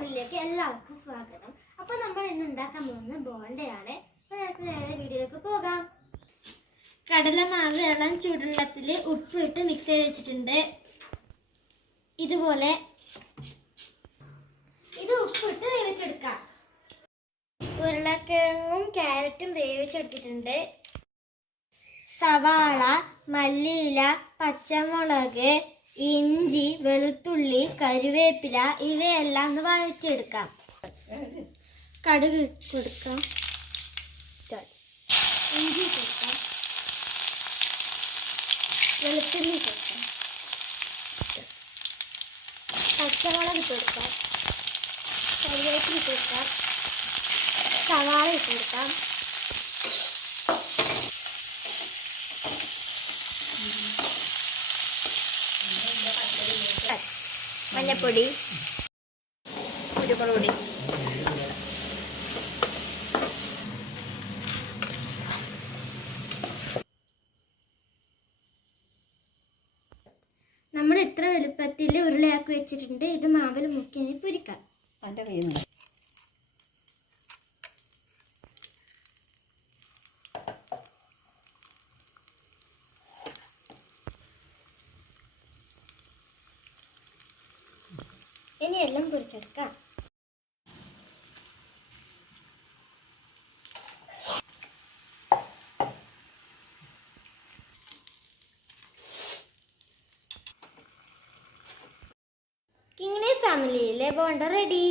ഫാമിലിയിലേക്ക് എല്ലാവർക്കും സ്വാഗതം. അപ്പോൾ നമ്മൾ ഇന്ന് ഉണ്ടാക്കാൻ പോകുന്നത് ബോണ്ടയാണ്. അപ്പോൾ നമുക്ക് നേരെ വീഡിയോയിലേക്ക് പോകാം. കടലമാവ് ഇളം ചൂടുവെള്ളത്തിൽ ഉപ്പിട്ട് മിക്സ് ചെയ്ത് വെച്ചിട്ടുണ്ട്. ഇതുപോലെ ഇത് ഉപ്പിട്ട് വേവിച്ചെടുക്കാം. ഉരുളക്കിഴങ്ങും ക്യാരറ്റും വേവിച്ചെടുത്തിട്ടുണ്ട്. സവാള മല്ലിയില പച്ചമുളക് ഇഞ്ചി വെളുത്തുള്ളി കരുവേപ്പില ഇവയെല്ലാം ഒന്ന് വഴറ്റിയെടുക്കാം. കടുക് കൊടുക്കാം. ഇഞ്ചി കൊടുക്കാം. വെളുത്തുള്ളി കൊടുക്കാം. പച്ചമുളക് കൊടുക്കാം. കരുവേപ്പില കൊടുക്കാം. സവാള കൊടുക്കാം. മഞ്ഞപ്പൊടി കുരുമുളക് പൊടി. നമ്മൾ ഇത്ര വലുപ്പത്തിൽ ഉരുളയാക്കി വെച്ചിട്ടുണ്ട്? ഇത് മാവിൽ മുക്കി ഇനി പൊരിക്കാം. അതിന്റെ കയ്യിൽ ഇനി എല്ലാം പൊരിച്ചെടുക്കാം ഫാമിലിയിലെ ബോണ്ട റെഡി